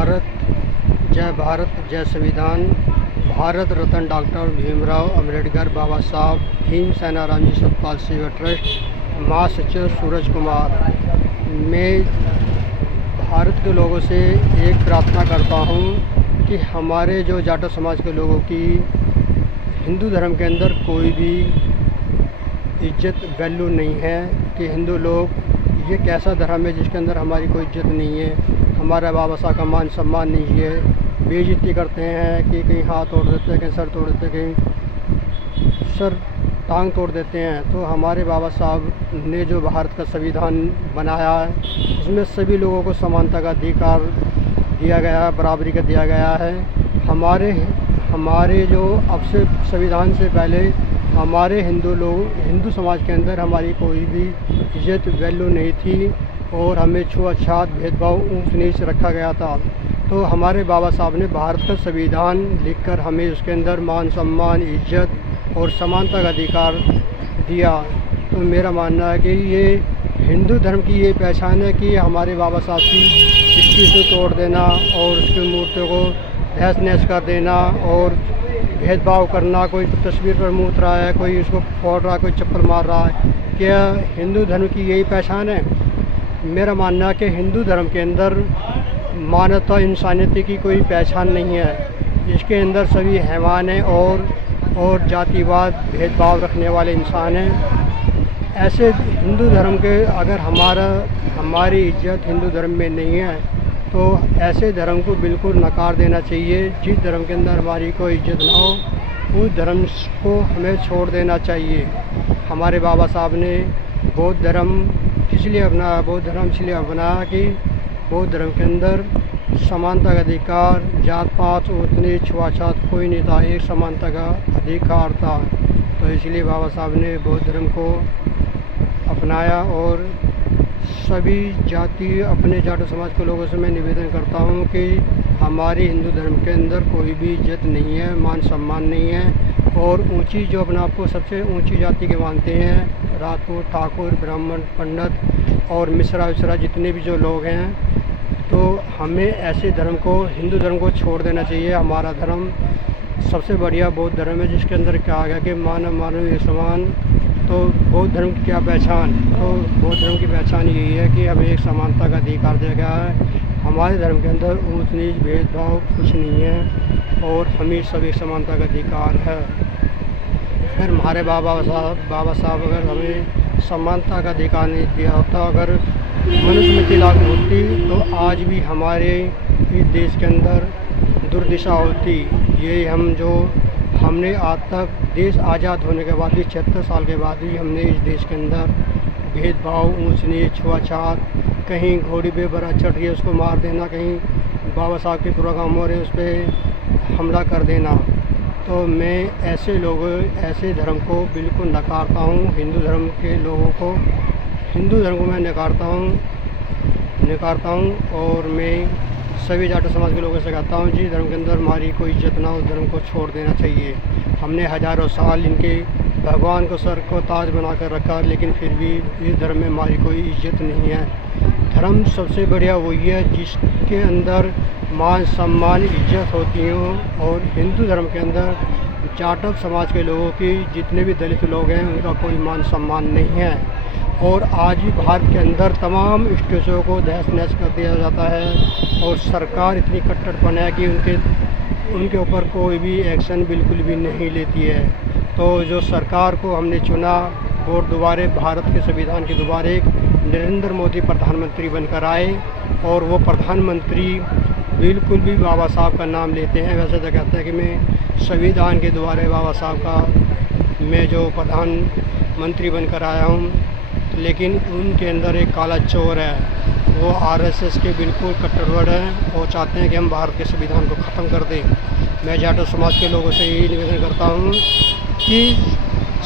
भारत, जय संविधान। भारत रत्न डॉक्टर भीमराव अम्बेडकर, बाबा साहब, भीम सेना रामजी सतपाल सेवा ट्रस्ट, महासचिव सूरज कुमार। मैं भारत के लोगों से एक प्रार्थना करता हूँ कि हमारे जो जाटो समाज के लोगों की हिंदू धर्म के अंदर कोई भी इज्जत वैल्यू नहीं है, कि हिंदू लोग ये कैसा धर्म है जिसके अंदर हमारी कोई इज्जत नहीं है, हमारा बाबा साहब का मान सम्मान नहीं है। बेइज्जती करते हैं कि कहीं हाथ तोड़ देते हैं, कहीं सर तोड़ देते हैं, कहीं सर टांग तोड़ देते हैं। तो हमारे बाबा साहब ने जो भारत का संविधान बनाया है उसमें सभी लोगों को समानता का अधिकार दिया गया है, बराबरी का दिया गया है। हमारे जो अब से संविधान से पहले हमारे हिंदू समाज के अंदर हमारी कोई भी इज्जत वैल्यू नहीं थी और हमें छूआछूत भेदभाव ऊंच नीच रखा गया था। तो हमारे बाबा साहब ने भारत का संविधान लिखकर हमें उसके अंदर मान सम्मान, इज्जत और समानता का अधिकार दिया। तो मेरा मानना है कि ये हिंदू धर्म की ये पहचान है कि हमारे बाबा साहब की चिट्ठी को तोड़ देना और उसकी मूर्तियों को तहस नहस कर देना और भेदभाव करना, कोई तस्वीर पर मूत रहा है, कोई उसको फोड़ रहा है, कोई चप्पल मार रहा है, क्या हिंदू धर्म की यही पहचान है? मेरा मानना है कि हिंदू धर्म के अंदर मानवता, इंसानियत की कोई पहचान नहीं है। इसके अंदर सभी हैवान हैं और जातिवाद, भेदभाव रखने वाले इंसान हैं। ऐसे हिंदू धर्म के अगर हमारी इज्जत हिंदू धर्म में नहीं है तो ऐसे धर्म को बिल्कुल नकार देना चाहिए। जिस धर्म के अंदर हमारी कोई इज्जत ना हो उस धर्म को हमें छोड़ देना चाहिए। हमारे बाबा साहब ने बौद्ध धर्म इसलिए अपनाया कि बौद्ध धर्म के अंदर समानता का अधिकार, जात पात, ऊंच नीच, छुआछूत कोई नहीं था, एक समानता का अधिकार था। तो इसलिए बाबा साहब ने बौद्ध धर्म को अपनाया और सभी जाति अपने जाटो समाज के लोगों से मैं निवेदन करता हूँ कि हमारे हिंदू धर्म के अंदर कोई भी इज्जत नहीं है, मान सम्मान नहीं है और ऊंची जो अपने आप को सबसे ऊंची जाति के मानते हैं, राजपूत, ठाकुर, ब्राह्मण, पंडित और मिश्रा विश्रा जितने भी जो लोग हैं, तो हमें ऐसे धर्म को, हिंदू धर्म को छोड़ देना चाहिए। हमारा धर्म सबसे बढ़िया बौद्ध धर्म है जिसके अंदर कहा गया कि मानव एक समान। तो बौद्ध धर्म की क्या पहचान? तो बौद्ध धर्म की पहचान यही है कि हमें एक समानता का अधिकार दिया गया है। हमारे धर्म के अंदर ऊंच नीच भेदभाव कुछ नहीं है और हमें सब एक समानता का अधिकार है। फिर हमारे बाबा साहब अगर हमें समानता का अधिकार नहीं दिया होता, अगर मनुस्मृति लागू होती तो आज भी हमारे इस देश के अंदर दुर्दिशा होती। ये हमने आज तक देश आज़ाद होने के बाद भी 76 साल के बाद भी हमने इस देश के अंदर भेदभाव, ऊंच नीच, छुआछूत, कहीं घोड़ी पे बरा चढ़ रही है उसको मार देना, कहीं बाबा साहब के प्रोग्राम हो रहे हैं उस पर हमला कर देना। तो मैं ऐसे धर्म को बिल्कुल नकारता हूँ। हिंदू धर्म के लोगों को, हिंदू धर्म को मैं नकारता हूँ और मैं सभी जाटो समाज के लोगों से कहता हूँ जिस धर्म के अंदर हमारी कोई इज्जत ना हो उस धर्म को छोड़ देना चाहिए। हमने हज़ारों साल इनके भगवान को सर को ताज बना कर रखा, लेकिन फिर भी इस धर्म में हमारी कोई इज्जत नहीं है। धर्म सबसे बढ़िया वही है जिसके अंदर मान सम्मान, इज्जत होती हो। और हिंदू धर्म के अंदर जाटव समाज के लोगों की, जितने भी दलित लोग हैं, उनका कोई मान सम्मान नहीं है। और आज भी भारत के अंदर तमाम स्टेशनों को तहस नहस कर दिया जाता है और सरकार इतनी कट्टरपन है कि उनके ऊपर कोई भी एक्शन बिल्कुल भी नहीं लेती है। तो जो सरकार को हमने चुना, वोट दोबारे भारत के संविधान के दोबारे नरेंद्र मोदी प्रधानमंत्री बनकर आए और वो प्रधानमंत्री बिल्कुल भी बाबा साहब का नाम लेते हैं। वैसे तो कहते हैं कि मैं संविधान के द्वारा बाबा साहब का मैं जो प्रधानमंत्री बनकर आया हूँ, लेकिन उनके अंदर एक काला चोर है। वो आरएसएस के बिल्कुल कट्टरवाद हैं और चाहते हैं कि हम भारत के संविधान को ख़त्म कर दें। मैं जाटो समाज के लोगों से यही निवेदन करता हूँ कि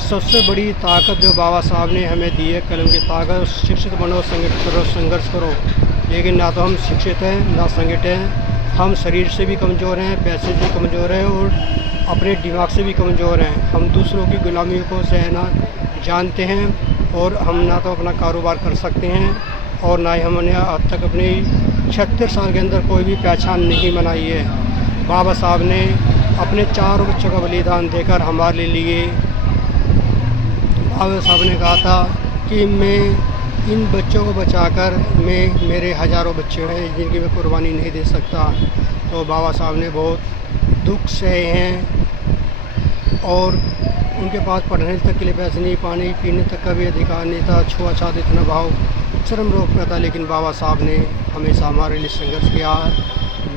सबसे बड़ी ताकत जो बाबा साहब ने हमें दी है, कलम की ताकत, शिक्षित बनो, संगठित करो, संघर्ष करो। लेकिन ना तो हम शिक्षित हैं, ना संगठित हैं। हम शरीर से भी कमज़ोर हैं, पैसे से कमज़ोर हैं और अपने दिमाग से भी कमज़ोर हैं। हम दूसरों की गुलामी को सहना जानते हैं और हम ना तो अपना कारोबार कर सकते हैं और ना ही हमने अब तक अपनी 36 साल के अंदर कोई भी पहचान नहीं बनाई है। बाबा साहब ने अपने 4 बच्चों का बलिदान देकर हमारे लिए, बाबा साहब ने कहा था कि मैं इन बच्चों को बचाकर मैं मेरे हज़ारों बच्चे हैं जिनकी मैं कुर्बानी नहीं दे सकता। तो बाबा साहब ने बहुत दुख सहे हैं और उनके पास पढ़ने तक के लिए पैसे नहीं, पानी पीने तक का भी अधिकार नहीं था, छुआछूत इतना भाव चरम रोग पे था। लेकिन बाबा साहब ने हमेशा हमारे लिए संघर्ष किया।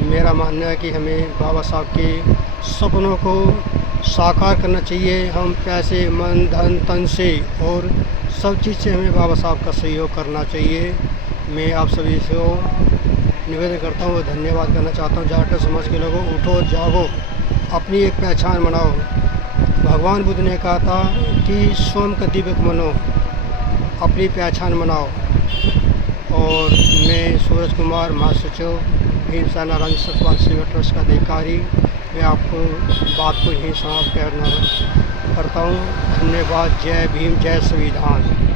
मेरा मानना है कि हमें बाबा साहब के सपनों को साकार करना चाहिए। हम पैसे, मन, धन, तन से और सब चीज़ से हमें बाबा साहब का सहयोग करना चाहिए। मैं आप सभी से निवेदन करता हूँ, धन्यवाद करना चाहता हूँ। जाट समाज के लोगों, उठो जागो, अपनी एक पहचान बनाओ। भगवान बुद्ध ने कहा था कि स्वयं का दिव्य मनो, अपनी पहचान बनाओ। और मैं सूरज कुमार, महासचिव भीम सेना राज्य सतपाल सेवा ट्रस्ट का अधिकारी, मैं आपको बात को यहीं समाप्त करता हूँ। धन्यवाद। जय भीम, जय संविधान।